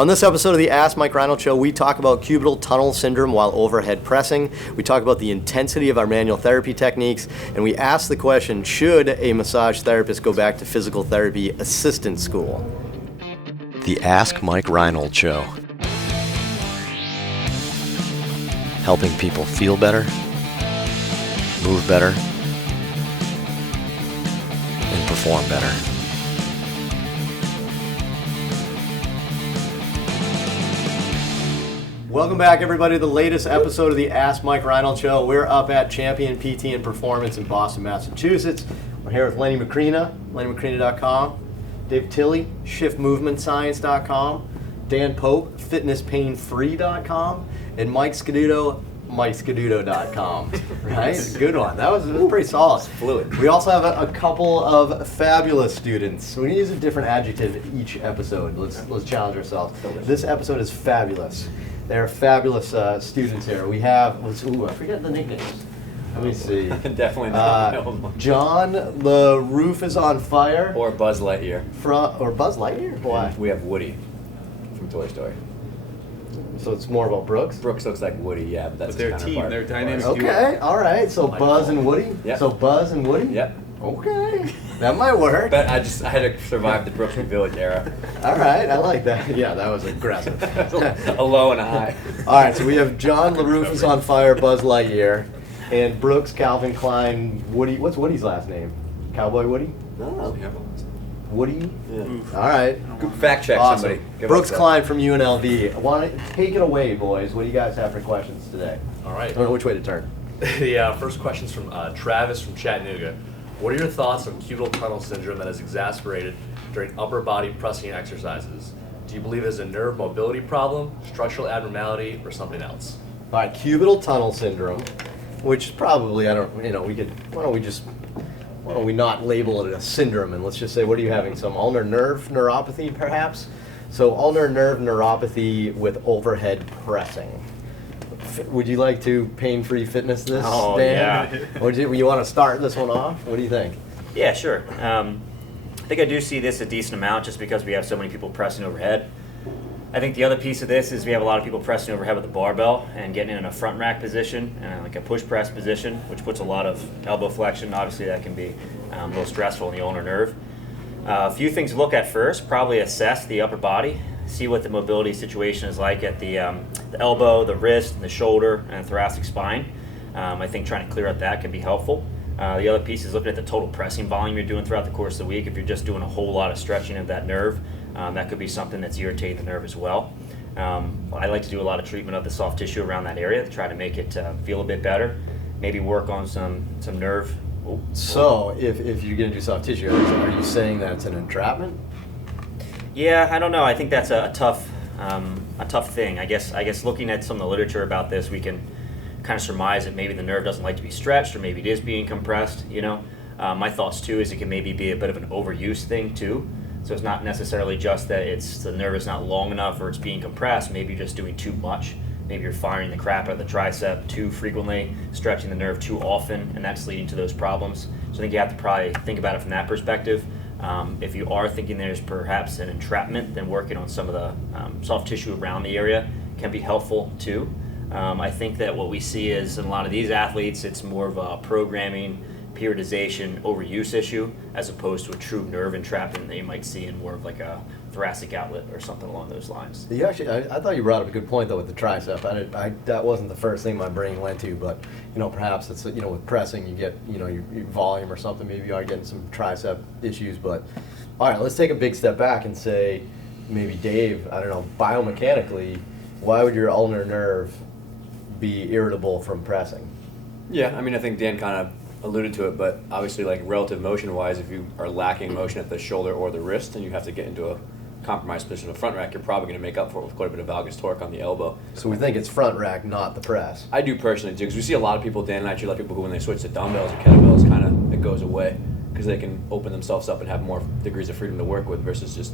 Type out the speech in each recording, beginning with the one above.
On this episode of the Ask Mike Reinold Show, we talk about cubital tunnel syndrome while overhead pressing. We talk about the intensity of our manual therapy techniques, and we ask the question, should a massage therapist go back to physical therapy assistant school? The Ask Mike Reinold Show. Helping people feel better, move better, and perform better. Welcome back, everybody, to the latest episode of the Ask Mike Reinold Show. We're up at Champion PT and Performance in Boston, Massachusetts. We're here with Lenny McCrena, LennyMcCrena.com, Dave Tilley, ShiftMovementScience.com, Dan Pope, FitnessPainFree.com, and Mike Scaduto, MikeScaduto.com. Right? Good one. That was pretty solid. Fluid. We also have a couple of fabulous students. We use a different adjective each episode. Let's challenge ourselves. This episode is fabulous. They're fabulous students here. We have, I forget the nicknames. Let me see. Definitely not. John, the roof is on fire. Or Buzz Lightyear. Or Buzz Lightyear? Why? We have Woody from Toy Story. So it's more about Brooks? Brooks looks like Woody, yeah, but that's their team, their dynamic duo. Okay, all right. So Buzz and Woody? Yep. So Buzz and Woody? Yep. Okay. That might work. But I had to survive the Brooks and Village era. All right, I like that. Yeah, that was aggressive. A low and a high. All right, so we have John, the roof is on fire, Buzz Lightyear, and Brooks, Calvin Klein, Woody. What's Woody's last name? Cowboy Woody? No. Woody? Yeah. All right. Fact check Awesome. somebody. Give Brooks us Klein from UNLV. Take it away, boys. What do you guys have for questions today? All right. I don't know which way to turn. The first question's from Travis from Chattanooga. What are your thoughts on cubital tunnel syndrome that is exacerbated during upper body pressing exercises? Do you believe it is a nerve mobility problem, structural abnormality, or something else? All right, cubital tunnel syndrome, which is probably, why don't we not label it a syndrome, and let's just say, what are you having, some ulnar nerve neuropathy perhaps? So ulnar nerve neuropathy with overhead pressing. Would you like to pain-free fitness this, Oh, Dan? yeah. Or you want to start this one off? What do you think? Yeah, sure. I think I do see this a decent amount just because we have so many people pressing overhead. I think the other piece of this is we have a lot of people pressing overhead with a barbell and getting in a front rack position, like a push press position, which puts a lot of elbow flexion. Obviously, that can be a little stressful in the ulnar nerve. A few things to look at first, probably assess the upper body, see what the mobility situation is like at the elbow, the wrist, and the shoulder, and the thoracic spine. I think trying to clear out that can be helpful. The other piece is looking at the total pressing volume you're doing throughout the course of the week. If you're just doing a whole lot of stretching of that nerve, that could be something that's irritating the nerve as well. I like to do a lot of treatment of the soft tissue around that area to try to make it feel a bit better. Maybe work on some nerve. So, if you're going to do soft tissue, are you saying that it's an entrapment? Yeah, I don't know. I think that's a tough thing. I guess looking at some of the literature about this, we can kind of surmise that maybe the nerve doesn't like to be stretched, or maybe it is being compressed. My thoughts too is it can maybe be a bit of an overuse thing too. So it's not necessarily just that the nerve is not long enough or it's being compressed. Maybe you're just doing too much. Maybe you're firing the crap out of the tricep too frequently, stretching the nerve too often, and that's leading to those problems. So I think you have to probably think about it from that perspective. If you are thinking there's perhaps an entrapment, then working on some of the soft tissue around the area can be helpful too. I think that what we see is in a lot of these athletes, it's more of a programming, periodization, overuse issue, as opposed to a true nerve entrapment that you might see in more of like a thoracic outlet or something along those lines. You actually, I thought you brought up a good point though with the tricep. That wasn't the first thing my brain went to, but perhaps it's with pressing you get your volume or something. Maybe you are getting some tricep issues. But all right, let's take a big step back and say maybe Dave, I don't know, biomechanically, why would your ulnar nerve be irritable from pressing? Yeah, I think Dan kind of alluded to it, but obviously, like relative motion wise, if you are lacking motion at the shoulder or the wrist and you have to get into a compromised position of front rack, you're probably going to make up for it with quite a bit of valgus torque on the elbow. So we think it's front rack, not the press. I do personally too, because we see a lot of people, Dan and I actually, a lot of people who when they switch to dumbbells or kettlebells, it goes away because they can open themselves up and have more degrees of freedom to work with versus just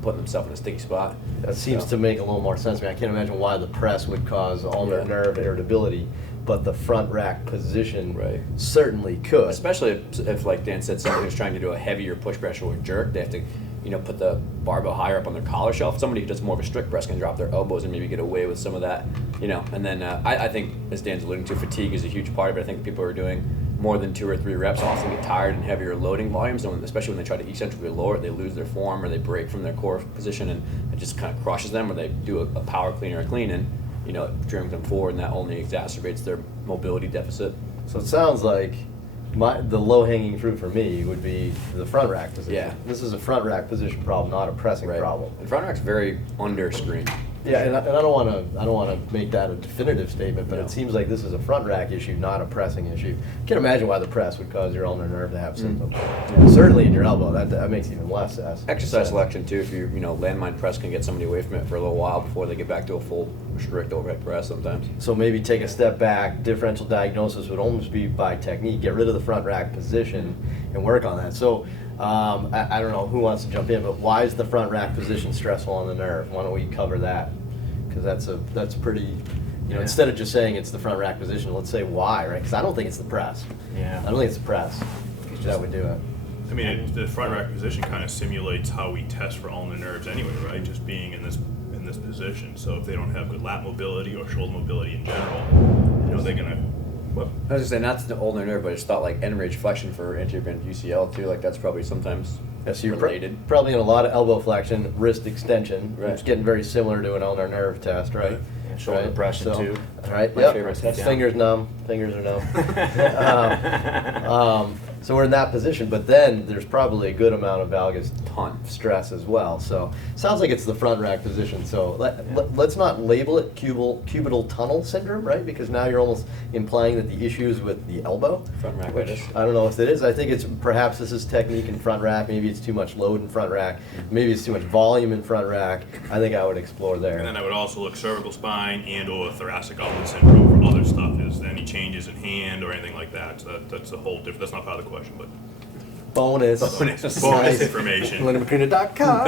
putting themselves in a sticky spot. That seems to make a little more sense to me. I can't imagine why the press would cause ulnar nerve irritability, but the front rack position certainly could. Especially if, like Dan said, somebody who's trying to do a heavier push pressure or jerk, they have to put the barbell higher up on their collar shelf. Somebody who does more of a strict press can drop their elbows and maybe get away with some of that, And then I think, as Dan's alluding to, fatigue is a huge part of it. I think people who are doing more than 2 or 3 reps often get tired in heavier loading volumes, and especially when they try to eccentrically lower it, they lose their form or they break from their core position, and it just kind of crushes them, or they do a power clean or a clean, and it brings them forward, and that only exacerbates their mobility deficit. So it sounds like the low-hanging fruit for me would be the front rack position. Yeah. This is a front rack position problem, not a pressing problem. And front rack's very under screen. Yeah, and I don't want to make that a definitive statement, but No. it seems like this is a front rack issue, not a pressing issue. I can imagine why the press would cause your ulnar nerve to have symptoms. Certainly in your elbow, that makes even less sense. Exercise selection too. If you landmine press can get somebody away from it for a little while before they get back to a full strict overhead press sometimes. So maybe take a step back. Differential diagnosis would almost be by technique. Get rid of the front rack position and work on that. So I don't know who wants to jump in, but why is the front rack position stressful on the nerve? Why don't we cover that? Because that's pretty. Instead of just saying it's the front rack position, let's say why, right? Because I don't think it's the press. Yeah. I don't think it's the press that would do it. I mean, the front rack position kind of simulates how we test for ulnar nerves anyway, right? Just being in this position. So if they don't have good lat mobility or shoulder mobility in general, they're gonna. What? I was just saying that's the ulnar nerve, but it's thought like end range flexion for anterior band UCL too. Like that's probably sometimes So you're related. probably in a lot of elbow flexion, wrist extension, Right. which is getting very similar to an ulnar nerve test, right? And shoulder depression too. All right. My Yep. favorite test. Yeah. Fingers numb. Fingers are numb. So we're in that position, but then there's probably a good amount of valgus Ton. stress as well. So sounds like it's the front rack position. So let's not label it cubital tunnel syndrome, right? Because now you're almost implying that the issue is with the elbow. Front rack Which itis. I don't know if it is. I think it's perhaps this is technique in front rack. Maybe it's too much load in front rack. Maybe it's too much volume in front rack. I think I would explore there. And then I would also look cervical spine and/or thoracic outlet syndrome for other stuff. Is there any changes in hand or anything like that? So that's a whole different. That's not part of the question, but Bonus. bonus information. LeonardMcCreena.com.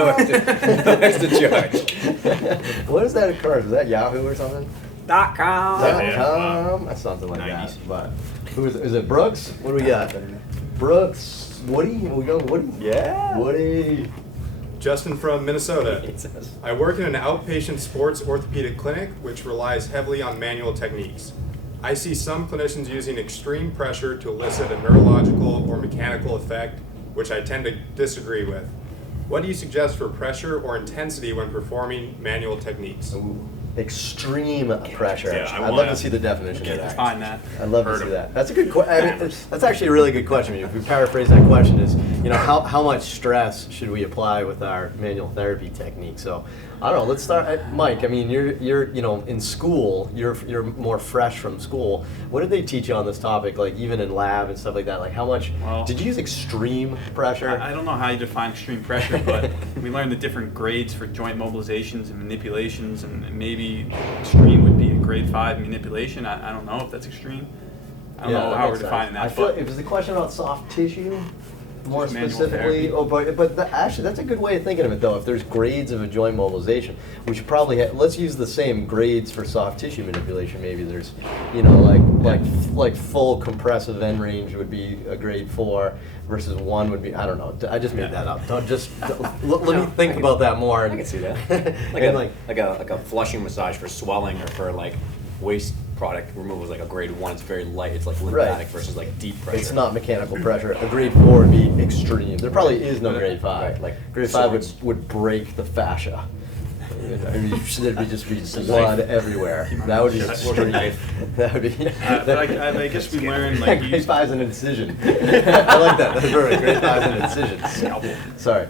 Next to charge. What is that occurs? Is that Yahoo or something? .com. Yeah, wow. That's something like 90s. that. But who is it? Brooks? What do we got? Brooks. Woody? We go Woody? Yeah. Woody. Justin from Minnesota. It says. I work in an outpatient sports orthopedic clinic which relies heavily on manual techniques. I see some clinicians using extreme pressure to elicit a neurological or mechanical effect, which I tend to disagree with. What do you suggest for pressure or intensity when performing manual techniques? Ooh. Extreme pressure. Yeah, I I'd love wanna- to see the definition of that. Define that. I'd love to Heard see of that. That's a good question. That's actually a really good question. If we paraphrase that question, is how much stress should we apply with our manual therapy technique? So I don't know. Let's start, Mike. I mean, you're in school. You're more fresh from school. What did they teach you on this topic? Like even in lab and stuff like that. Like how much Well, did you use extreme pressure? I don't know how you define extreme pressure, but we learned the different grades for joint mobilizations and manipulations, and maybe extreme would be a grade 5 manipulation. I don't know if that's extreme. I don't know that how we're makes sense. defining that. I feel but it was the question about soft tissue. More Just manual specifically, therapy. but actually, that's a good way of thinking of it, though. If there's grades of a joint mobilization, we should probably let's use the same grades for soft tissue manipulation. Maybe there's, like full compressive end range would be a grade 4 versus 1 would be, I don't know. I just made that up. Don't just let me think about that more. I can see that. And Like a flushing massage for swelling or for like waste product removal is like a grade 1. It's very light. It's like lymphatic versus like deep pressure. It's not mechanical pressure. A grade 4 would be extreme. There probably is no grade 5. Right, like grade 5 swords. would break the fascia. I mean, there'd be just be blood everywhere. That would be extreme. That would be. but I guess we learned Yeah, like grade use, 5's an incision. I like that. That's perfect. Grade 5's an incision. Scalpel. Sorry.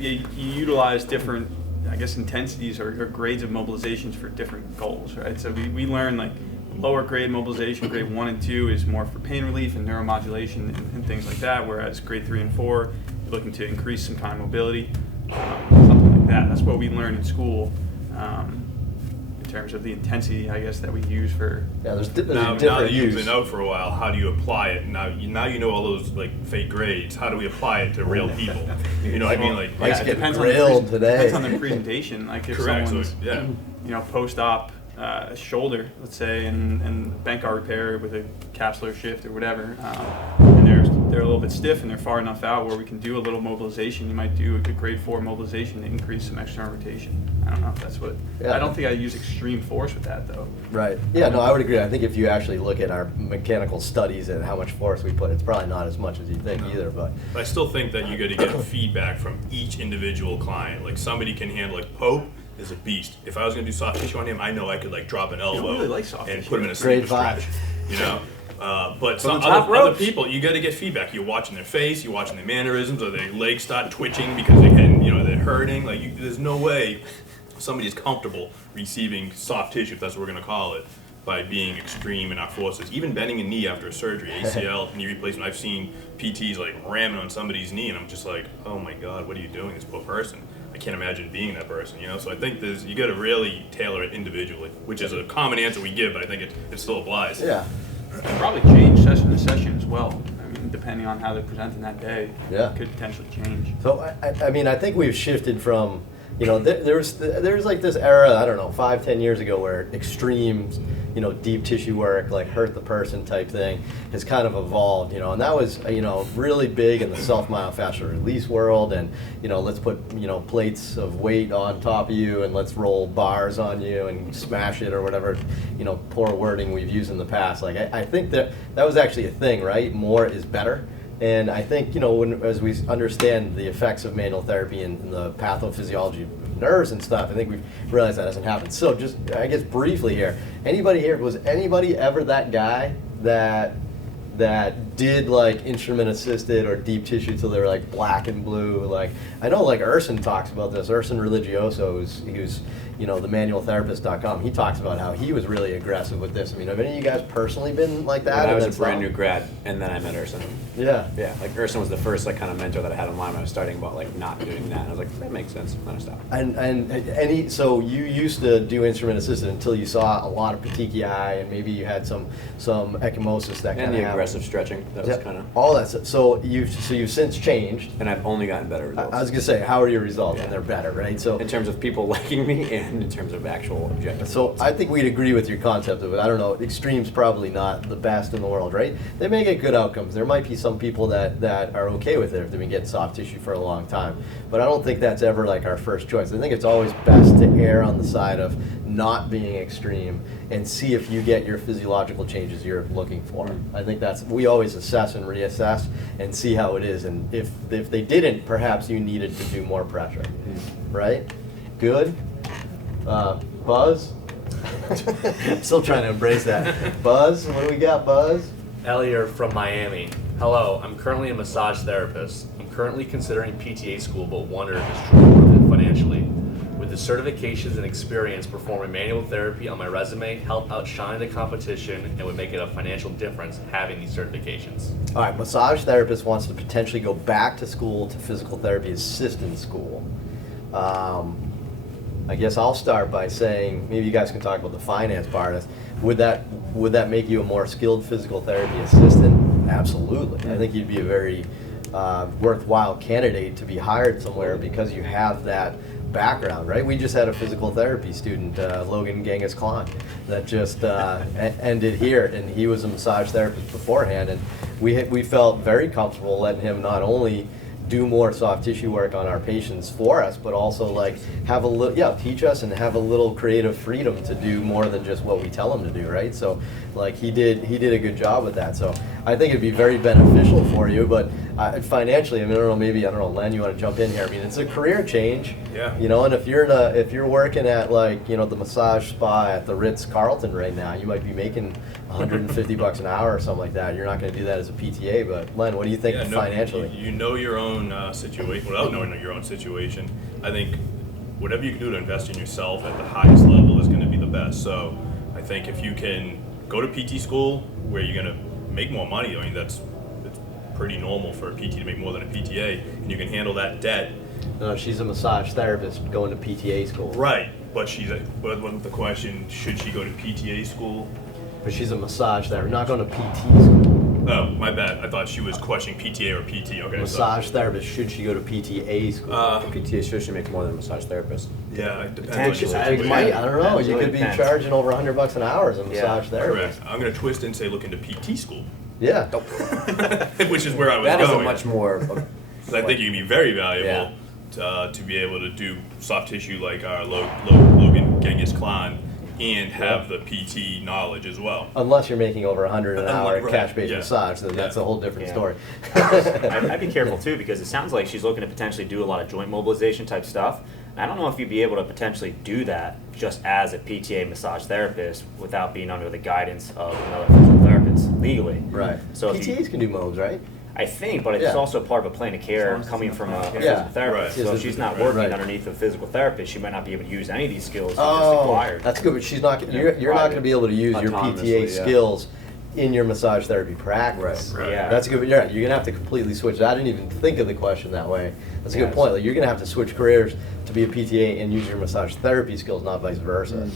you utilize different, I guess, intensities or grades of mobilizations for different goals, right? So we learn like lower grade mobilization, grade 1 and 2 is more for pain relief and neuromodulation and things like that, whereas grade 3 and 4, you're looking to increase some kind of mobility, something like that. That's what we learn in school in terms of the intensity, I guess, that we use for. Yeah, there's a Now different that you've use. been out for a while, how do you apply it? Now you know all those like fake grades. How do we apply it to real people? You know what I mean? Like Mike's it getting depends grilled on the today. Depends on the presentation. Like if correct. So, someone's yeah. post-op shoulder, let's say, and bent guard repair with a capsular shift or whatever, and they're a little bit stiff and they're far enough out where we can do a little mobilization. You might do a grade 4 mobilization to increase some external rotation. I don't know if that's what. Yeah. I don't think I use extreme force with that though. Right. Yeah, no, I would agree. I think if you actually look at our mechanical studies and how much force we put, it's probably not as much as you think either. But I still think that you got to get feedback from each individual client. Like somebody can handle, like Pope is a beast. If I was going to do soft tissue on him, I know I could like drop an elbow really like soft and tissue. put him in a Grade sleeper 5. stretch. You know. But some the top other ropes. people, you got to get feedback. You're watching their face, you're watching their mannerisms, or their legs start twitching because they're hurting. Like there's no way somebody is comfortable receiving soft tissue, if that's what we're going to call it, by being extreme in our forces. Even bending a knee after a surgery, ACL, knee replacement. I've seen PTs like ramming on somebody's knee, and I'm just like, oh my God, what are you doing, this poor person? I can't imagine being that person, you know. So I think you got to really tailor it individually, which is a common answer we give, but I think it still applies. yeah, Probably change session to session as well. I mean, depending on how they're presenting that day, Yeah. it could potentially change. so I mean, I think we've shifted from, there's like this era, I don't know, 5-10 years ago where extreme, deep tissue work, like hurt the person type thing, has kind of evolved, and that was, really big in the self-myofascial release world, and, let's put, plates of weight on top of you, and let's roll bars on you and smash it or whatever, poor wording we've used in the past. Like, I think that was actually a thing, right? More is better. And I think, as we understand the effects of manual therapy and the pathophysiology of nerves and stuff, I think we've realized that doesn't happen. So just, I guess briefly here, was anybody ever that guy that did like instrument assisted or deep tissue till they were like black and blue? Like, I know like Urson talks about this. Urson Religioso, who's the manualtherapist.com, he talks about how he was really aggressive with this. I mean, have any of you guys personally been like that? When I was and a then brand new stopped? grad, and then I met Urson. Yeah. Yeah, like Urson was the first like kind of mentor that I had online when I was starting about like not doing that. And I was like, that makes sense. And then I stopped. So you used to do instrument assisted until you saw a lot of petechiae and maybe you had some ecchymosis that kind And of the aggressive stretching. That was kind of. all that stuff. So you've since changed. And I've only gotten better results. I was gonna say, how are your results? Yeah. And they're better, right? So in terms of people liking me and in terms of actual objectives. So I think we'd agree with your concept of it. I don't know, extreme's probably not the best in the world, right? They may get good outcomes. There might be some people that are okay with it if they've been getting soft tissue for a long time. But I don't think that's ever like our first choice. I think it's always best to err on the side of not being extreme and see if you get your physiological changes you're looking for. I think we always assess and reassess and see how it is. And if they didn't, perhaps you needed to do more pressure, right? Good. Buzz? Still trying to embrace that. Buzz, what do we got, Buzz? Elliot from Miami. Hello, I'm currently a massage therapist. I'm currently considering PTA school, but wonder if it's truly worth it financially. With the certifications and experience performing manual therapy on my resume, help outshine the competition and would make it a financial difference having these certifications. All right, massage therapist wants to potentially go back to school to physical therapy assistant school. I guess I'll start by saying, maybe you guys can talk about the finance part of this. Would that make you a more skilled physical therapy assistant? Absolutely. I think you'd be a very worthwhile candidate to be hired somewhere because you have that background, right? We just had a physical therapy student, Logan Genghis Khan, that just ended here, and he was a massage therapist beforehand, and we felt very comfortable letting him not only do more soft tissue work on our patients for us, but also like have a little, teach us and have a little creative freedom to do more than just what we tell them to do, right? So like he did a good job with that. So I think it'd be very beneficial for you, but financially, I don't know, Len, you want to jump in here? I mean, it's a career change. Yeah. And if you're working at like, the massage spa at the Ritz-Carlton right now, you might be making $150 an hour or something like that. You're not going to do that as a PTA, but Len, what do you think financially? You know your own situation without knowing your own situation. I think whatever you can do to invest in yourself at the highest level is going to be the best. So I think if you can go to PT school where you're going to make more money, I mean, it's pretty normal for a PT to make more than a PTA, and you can handle that debt. No, she's a massage therapist going to PTA school. Right, but but wasn't the question, should she go to PTA school? But she's a massage therapist, not going to PT school. Oh, my bad. I thought she was questioning PTA or PT. Okay. Massage therapist, should she go to PTA school? PTA should make more than a massage therapist. Yeah, it depends Potentially. on I your situation. don't know. You could be Depends. charging over $100 an hour as a massage therapist. Correct. I'm going to twist and say look into PT school. Yeah. which is where I was That is going. a much more. 'Cause I think it can be very valuable to be able to do soft tissue like our Logan Genghis Khan and have the PT knowledge as well. Unless you're making over 100 an hour at Right, cash-based yeah. massage, then that's a whole different Yeah. story. I'd be careful too because it sounds like she's looking to potentially do a lot of joint mobilization type stuff. And I don't know if you'd be able to potentially do that just as a PTA massage therapist without being under the guidance of another physical therapist legally. Right. So if you- PTAs can do mobs, right? I think, but it's Yeah. also part of a plan of care coming from a physical Yeah. therapist. Right. So if she's not working Right. underneath a physical therapist, she might not be able to use any of these skills she just Oh, acquired. that's good, but she's not. You're not going to be able to use your Autonomously, PTA yeah. skills in your massage therapy practice. Right. Yeah. That's a good. Yeah, you're gonna have to completely switch. I didn't even think of the question that way. That's a good Yes. point. Like you're gonna have to switch careers to be a PTA and use your massage therapy skills, not vice versa.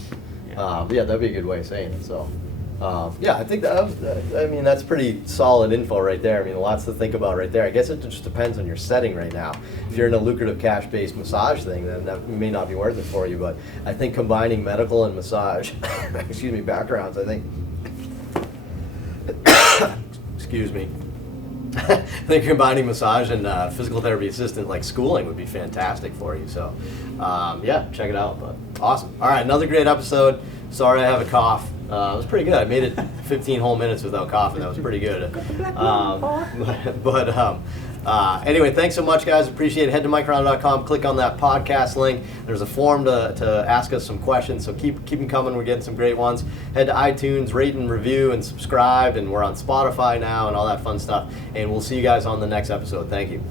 Yeah. Yeah, that'd be a good way of saying it. So, yeah, I think that. I mean, that's pretty solid info right there. I mean, lots to think about right there. I guess it just depends on your setting right now. If you're in a lucrative cash-based massage thing, then that may not be worth it for you. But I think combining medical and massage, excuse me, backgrounds, I think. Excuse me. I think combining massage and physical therapy assistant like schooling would be fantastic for you. So, yeah, check it out. But awesome. All right, another great episode. Sorry I have a cough. It was pretty good. I made it 15 whole minutes without coughing. That was pretty good. Anyway, thanks so much, guys. Appreciate it. Head to mikereinold.com. Click on that podcast link. There's a form to ask us some questions, so keep them coming. We're getting some great ones. Head to iTunes, rate and review, and subscribe. And we're on Spotify now and all that fun stuff. And we'll see you guys on the next episode. Thank you.